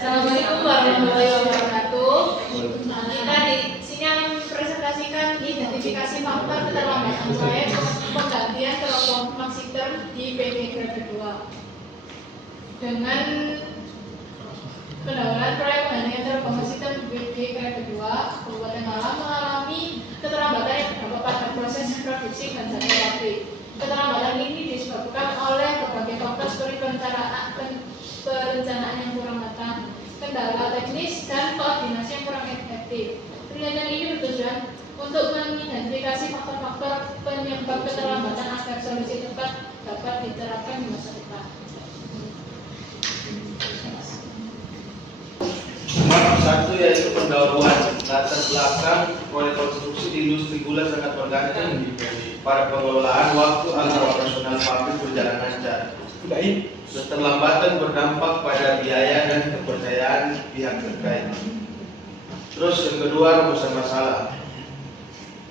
Assalamualaikum warahmatullahi wabarakatuh. Kita di sini akan mempresentasikan identifikasi faktor keterlambatan proyek penggantian teropong maksiter di PG Grade 2. Dengan pendahuluan proyek penggantian teropong maksiter di PG Grade 2, Kabupaten Malang mengalami keterlambatan yang berdampak pada proses produksi bahan bakar pabrik. Keterlambatan ini disebabkan oleh berbagai faktor seperti perencanaan yang kurang matang, kendala teknis, dan koordinasi yang kurang efektif. Penelitian ini bertujuan untuk mengidentifikasi faktor-faktor penyebab keterlambatan agar solusi tepat dapat diterapkan di masa depan. Bab 1 yaitu pendahuluan. Latar belakang proyek konstruksi di industri gula sangat bergantung pada pengelolaan waktu agar operasional pabrik berjalan lancar. Keterlambatan berdampak pada biaya dan kepercayaan pihak terkait. Terus yang kedua, rumusan masalah.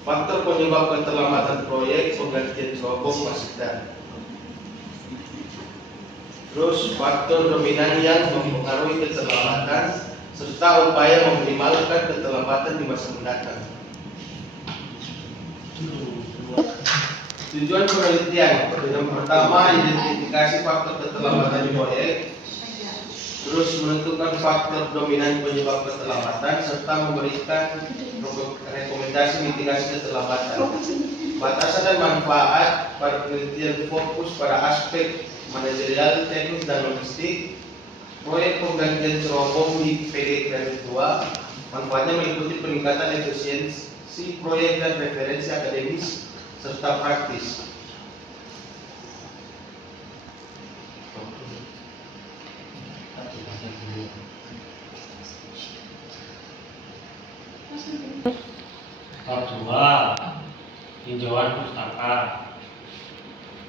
Faktor penyebab keterlambatan proyek penggantian teropong maksiter. Terus faktor dominan yang mempengaruhi keterlambatan serta upaya meminimalkan keterlambatan di masa mendatang. Tujuan penelitian yang pertama, identifikasi faktor keterlambatan di proyek, terus menentukan faktor dominan penyebab keterlambatan serta memberikan rekomendasi mitigasi keterlambatan. Batasan dan manfaat pada penelitian fokus pada aspek manajerial, teknis, dan logistik. Proyek penggantian teropong di PG Grade 2 manfaatnya meliputi peningkatan efisiensi proyek dan referensi akademis serta praktis. Bab 2, tinjauan pustaka.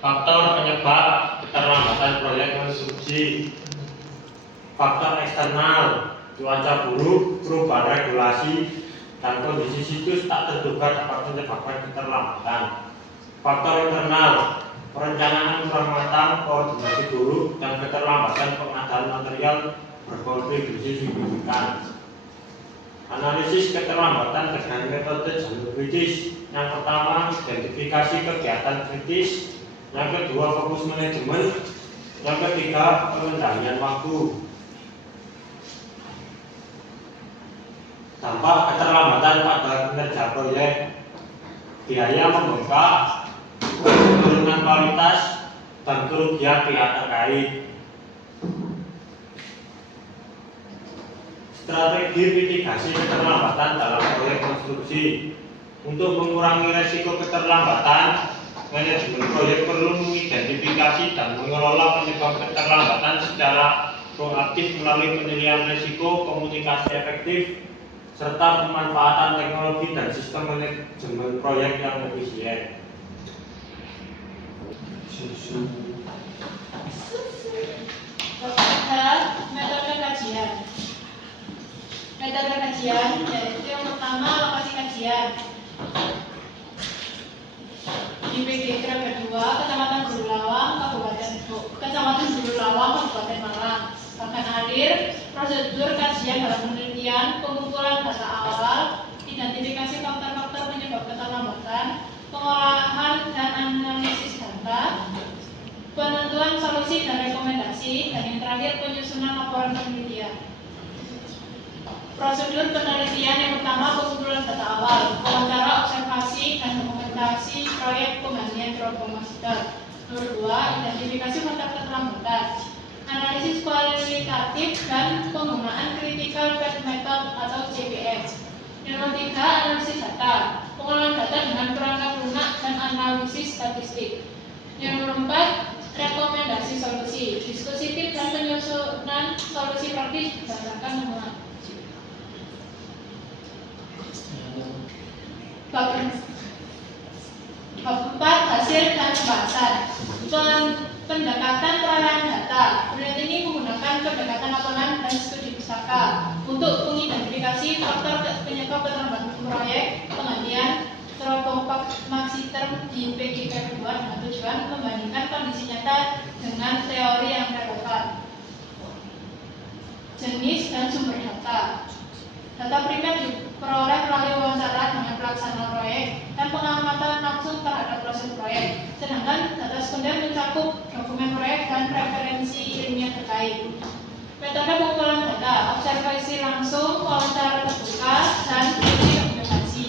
Faktor penyebab keterlambatan proyek konstruksi. Faktor eksternal, cuaca buruk, perubahan regulasi, dan kondisi situs tak terduga dapat menyebabkan keterlambatan. Faktor internal, perencanaan kurang matang, koordinasi buruk, dan keterlambatan pengadaan material berkontribusi signifikan. Analisis keterlambatan dengan metode jalur kritis. Yang pertama, identifikasi kegiatan kritis. Yang kedua, fokus manajemen. Yang ketiga, pengendalian waktu. Dampak keterlambatan pada kinerja proyek: biaya membengkak, penurunan kualitas, dan kerugian pihak terkait. Strategi mitigasi keterlambatan dalam proyek konstruksi. Untuk mengurangi resiko keterlambatan, manajemen proyek perlu mengidentifikasi dan mengelola penyebab keterlambatan secara proaktif melalui penilaian risiko, komunikasi efektif, serta pemanfaatan teknologi dan sistem manajemen proyek yang efisien. Metode kajian. Metode kajian yaitu yang pertama, lokasi kajian di PG Grade 2, Kecamatan Burulawang, Kabupaten Malang. Akan hadir prosedur kajian dalam penelitian, pengumpulan data awal, identifikasi faktor-faktor penyebab keterlambatan, pengolahan dan analisis data, penentuan solusi dan rekomendasi, dan yang terakhir penyusunan laporan penelitian. Prosedur penelitian yang pertama, pengumpulan data awal, wawancara, observasi, dan dokumentasi proyek penggantian teropong maksiter. Nomor 2, identifikasi faktor keterlambatan, analisis kualitatif dan penggunaan critical path method atau CPM. Nomor 3, analisis data, pengolahan data dengan perangkat lunak dan analisis statistik. Nomor 4, rekomendasi solusi, diskusi tips dan penyusunan solusi praktis berdasarkan temuan. Bab 4, hasil dan pembahasan. Pendekatan peralihan data. Penelitian ini menggunakan pendekatan laporan dan studi pustaka untuk mengidentifikasi faktor penyebab keterlambatan proyek penggantian teropong maksiter di PG Grade 2 dengan tujuan membandingkan kondisi nyata dengan teori yang relevan. jenis, dan sumber data. Data primer diperoleh melalui wawancara dengan pelaksana proyek dan pengamatan langsung terhadap proses proyek. Sedangkan data sekunder mencakup dokumen proyek dan referensi ilmiah terkait. Metode pengumpulan data, observasi langsung, wawancara terbuka, dan uji dokumentasi.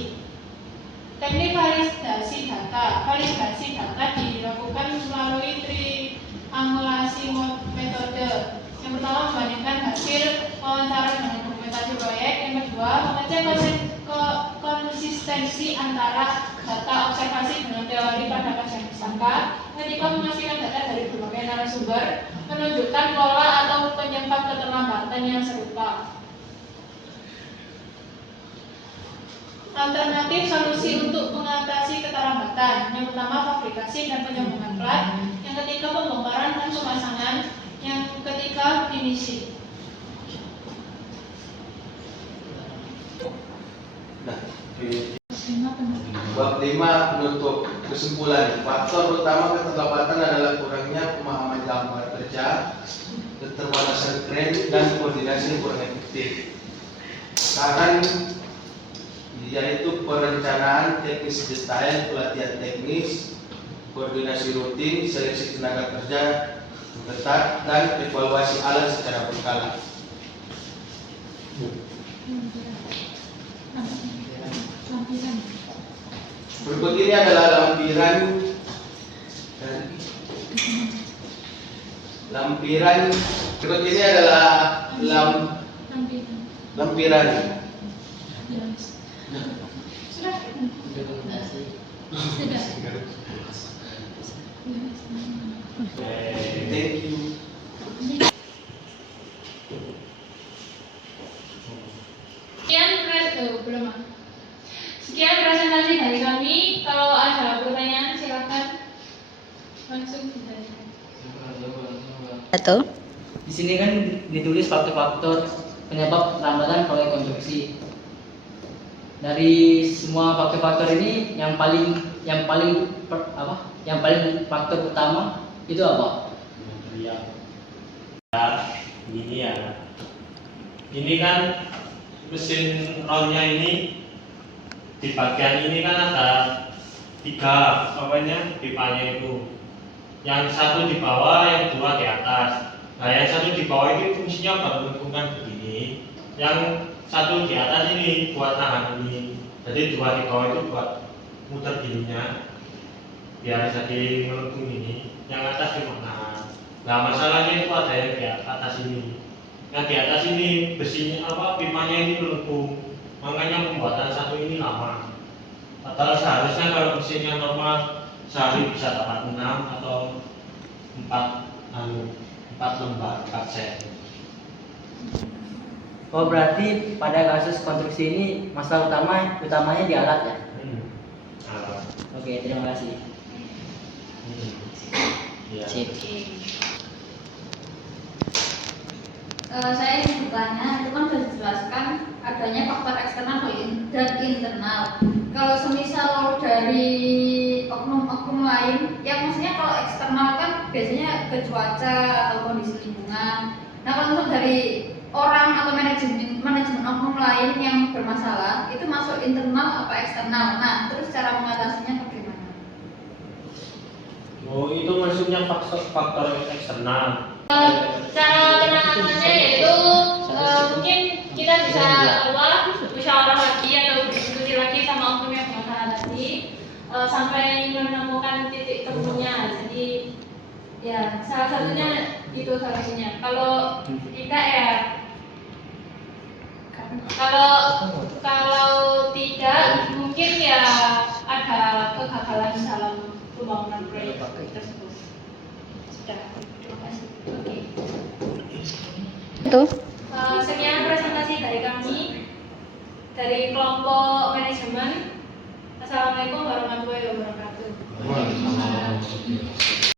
Teknik validasi data. Validasi data dilakukan melalui triangulasi metode. Yang pertama, membandingkan hasil wawancara dengan dokumentasi proyek. Yang kedua, mengecek konsistensi antara data observasi dengan teori pada kajian tersangka. Ketika menghasilkan data dari berbagai narasumber, menunjukkan pola atau penyebab keterlambatan yang serupa. Alternatif solusi untuk mengatasi keterlambatan. Yang pertama, fabrikasi dan penyambungan plat. Yang ketiga, pembongkaran dan pemasangan. Yang ketiga, finishing. Nah, bab 5 penutup. Kesimpulan, faktor utama keterlambatan adalah kurangnya pemahaman gambar kerja, keterbatasan kren, dan koordinasi yang kurang efektif. Saran yaitu perencanaan teknis detail, pelatihan teknis, koordinasi rutin, seleksi tenaga kerja ketat, dan evaluasi alat secara berkala. Berikut ini adalah lampiran. Berikut ini adalah lampiran. Thank you. Sekian presentasi dari kami. Kalau ada pertanyaan silakan langsung ditanyakan. Atau Di sini kan ditulis faktor-faktor penyebab keterlambatan proyek konstruksi. Dari semua faktor-faktor ini yang paling faktor utama itu apa? Ini ya. Ini kan mesin rollnya ini di bagian ini kan ada 3 pipanya itu. Yang satu di bawah, yang 2 di atas. Nah, yang satu di bawah ini fungsinya baru melengkungkan begini. Yang satu di atas ini buat nahan ini. Jadi 2 di bawah itu buat muter gininya biar jadi melengkung ini. Yang atas cuma nahan. Nah, masalahnya itu ada yang di atas ini. Yang di atas ini besinya pipanya ini melengkung. Makanya pembuatan satu ini lama. Padahal seharusnya kalau mesinnya normal sehari bisa dapat 6 atau 4 lembar 4 set. Oh, berarti pada kasus konstruksi ini masalah utamanya di alat ya? Alat. Oke, terima kasih. Ya. Sip. Saya ingin bertanya, itu kan sudah dijelaskan adanya faktor eksternal dan internal. Kalau semisal dari oknum-oknum lain, yang maksudnya kalau eksternal kan biasanya ke cuaca atau kondisi lingkungan. Nah, kalau untuk dari orang atau manajemen oknum lain yang bermasalah, itu masuk internal apa eksternal? Nah, terus cara mengatasinya bagaimana? Oh, itu maksudnya faktor eksternal. Cara penanganannya yaitu mungkin kita bisa musyawarah lagi atau berdiskusi lagi sama oknum yang bermasalah tadi sampai menemukan titik temunya. Jadi ya salah satunya itu solusinya. Kalau tidak ya kalau tidak mungkin ya ada kegagalan dalam pembangunan proyek tersebut. Sudah. Terima kasih. Oke. itu Sekian presentasi dari kami dari kelompok manajemen. Assalamualaikum warahmatullahi wabarakatuh. Waalaikumsalam.